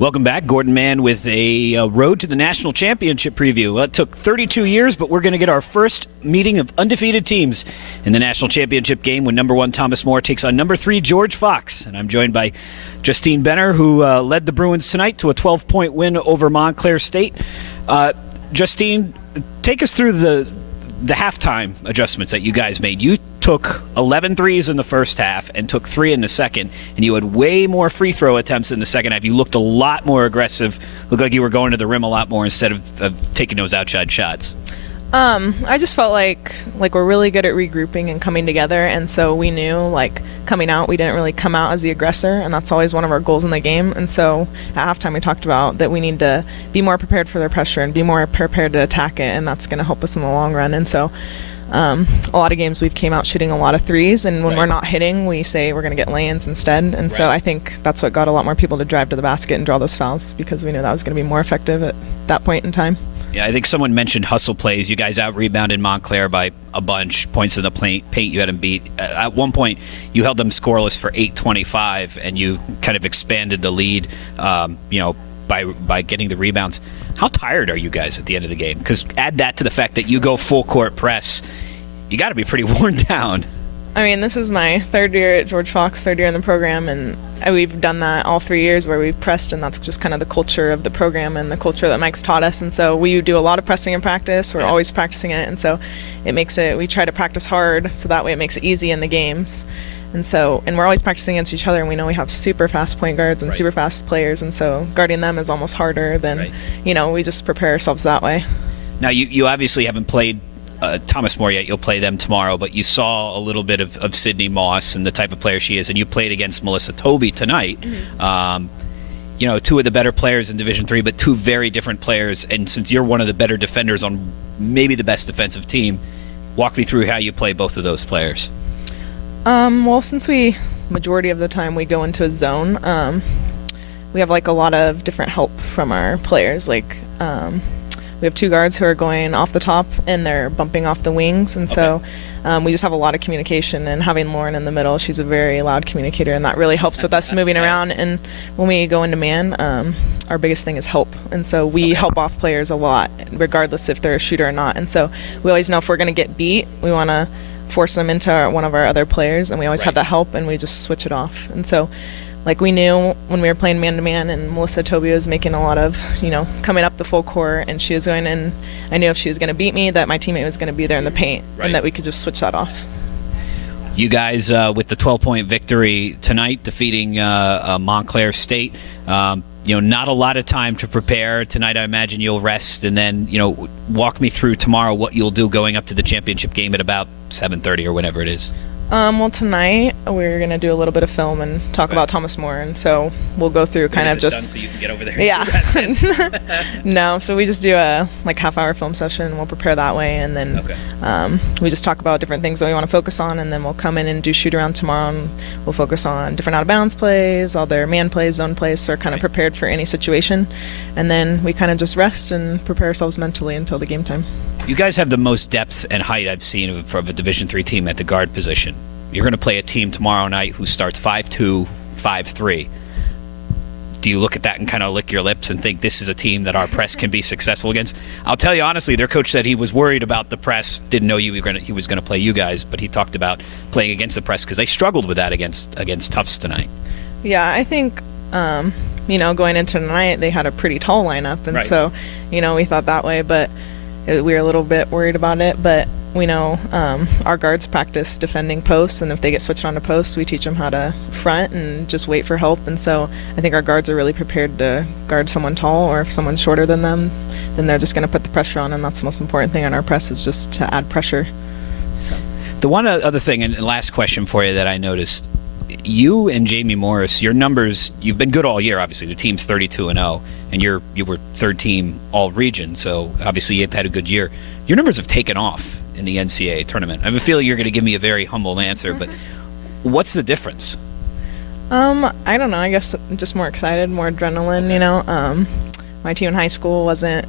Welcome back. Gordon Mann with a road to the national championship preview. Well, it took 32 years, but we're going to get our first meeting of undefeated teams in the national championship game when number 1 Thomas More takes on number 3 George Fox. And I'm joined by Justine Benner, who led the Bruins tonight to a 12-point win over Montclair State. Justine, take us through the halftime adjustments that you guys made. You took 11 threes in the first half and took 3 in the second, and you had way more free throw attempts in the second half. You looked a lot more aggressive, looked like you were going to the rim a lot more instead of taking those outside shots. I just felt like we're really good at regrouping and coming together, and so we knew coming out we didn't really come out as the aggressor, and that's always one of our goals in the game. And so at halftime we talked about that we need to be more prepared for their pressure and be more prepared to attack it, and that's going to help us in the long run. And so a lot of games we've came out shooting a lot of threes, and when we're not hitting, we say we're going to get lay-ins instead. And so I think that's what got a lot more people to drive to the basket and draw those fouls, because we knew that was going to be more effective at that point in time. Yeah, I think someone mentioned hustle plays. You guys out-rebounded Montclair by a bunch. Points in the paint, you had them beat. At one point, you held them scoreless for 8:25, and you kind of expanded the lead, by getting the rebounds. How tired are you guys at the end of the game? Because add that to the fact that you go full-court press, you got to be pretty worn down. I mean, this is my third year at George Fox, third year in the program, and we've done that all 3 years where we've pressed, and that's just kind of the culture of the program and the culture that Mike's taught us. And so we do a lot of pressing in practice. We're always practicing it, and so we try to practice hard so that way it makes it easy in the games. And we're always practicing against each other, and we know we have super fast point guards and super fast players, and so guarding them is almost harder than, we just prepare ourselves that way. Now, you obviously haven't played Thomas More yet. You'll play them tomorrow, but you saw a little bit of Sydney Moss and the type of player she is, and you played against Melissa Tobey tonight. Mm-hmm. Two of the better players in Division III, but 2 very different players, and since you're one of the better defenders on maybe the best defensive team, walk me through how you play both of those players. Well, since majority of the time we go into a zone, we have a lot of different help from our players. We have 2 guards who are going off the top, and they're bumping off the wings, and so we just have a lot of communication. And having Lauren in the middle, she's a very loud communicator, and that really helps with us moving around. And when we go into man, our biggest thing is help, and so we help off players a lot, regardless if they're a shooter or not. And so we always know if we're going to get beat, we want to force them into one of our other players, and we always have that help, and we just switch it off. And so we knew when we were playing man-to-man, and Melissa Tobey was making a lot of, coming up the full court, and she was going in. I knew if she was going to beat me, that my teammate was going to be there in the paint, and that we could just switch that off. You guys, with the 12-point victory tonight, defeating Montclair State, not a lot of time to prepare. Tonight, I imagine you'll rest, and then, walk me through tomorrow what you'll do going up to the championship game at about 7:30 or whenever it is. Well, tonight we're going to do a little bit of film and talk about Thomas More, and so we'll go through kind of just... so you can get over there and do that. No, so we just do a half-hour film session, and we'll prepare that way, and then we just talk about different things that we want to focus on, and then we'll come in and do shoot-around tomorrow, and we'll focus on different out-of-bounds plays, all their man plays, zone plays, so we're kind of prepared for any situation, and then we kind of just rest and prepare ourselves mentally until the game time. You guys have the most depth and height I've seen of a Division III team at the guard position. You're going to play a team tomorrow night who starts 5'2", 5'3". Do you look at that and kind of lick your lips and think this is a team that our press can be successful against? I'll tell you honestly, their coach said he was worried about the press, didn't know he was going to play you guys, but he talked about playing against the press because they struggled with that against Tufts tonight. Yeah, I think going into tonight they had a pretty tall lineup, and so we thought that way, but we were a little bit worried about it. But we know our guards practice defending posts, and if they get switched onto posts, we teach them how to front and just wait for help. And so I think our guards are really prepared to guard someone tall, or if someone's shorter than them, then they're just going to put the pressure on, and that's the most important thing on our press, is just to add pressure. So. The one other thing, and last question for you that I noticed, you and Jamie Morris, your numbers, you've been good all year, obviously. The team's 32-0, and you were third team all region, so obviously you've had a good year. Your numbers have taken off in the NCAA tournament. I have a feeling you're going to give me a very humble answer, but what's the difference? I don't know. I guess just more excited, more adrenaline, My team in high school wasn't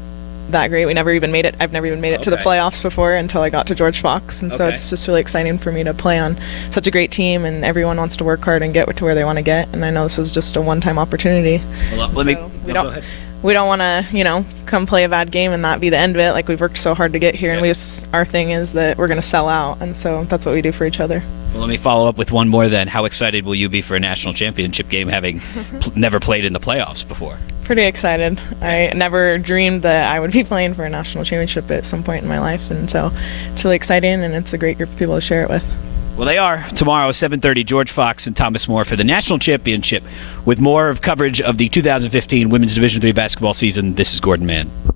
that great. We never even made it. I've never even made it to the playoffs before until I got to George Fox, and so it's just really exciting for me to play on such a great team, and everyone wants to work hard and get to where they want to get. And I know this is just a one-time opportunity. Well, We don't want to, come play a bad game and that be the end of it. Like, we've worked so hard to get here, and our thing is that we're going to sell out, and so that's what we do for each other. Well, let me follow up with one more then. How excited will you be for a national championship game, having never played in the playoffs before? Pretty excited. I never dreamed that I would be playing for a national championship at some point in my life, and so it's really exciting, and it's a great group of people to share it with. Well, they are. Tomorrow, 7:30, George Fox and Thomas More for the national championship. With more of coverage of the 2015 Women's Division III basketball season, this is Gordon Mann.